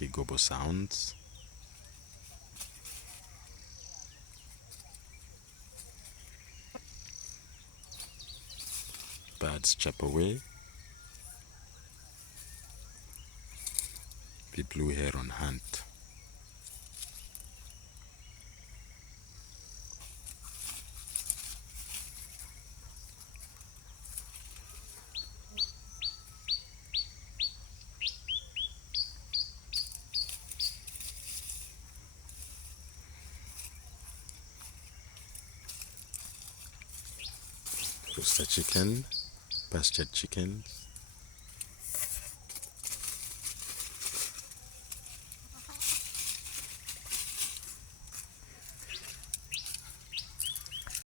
Kigobo sounds. Birds chirp away. The blue heron hunt. Rooster chicken, pastured chickens.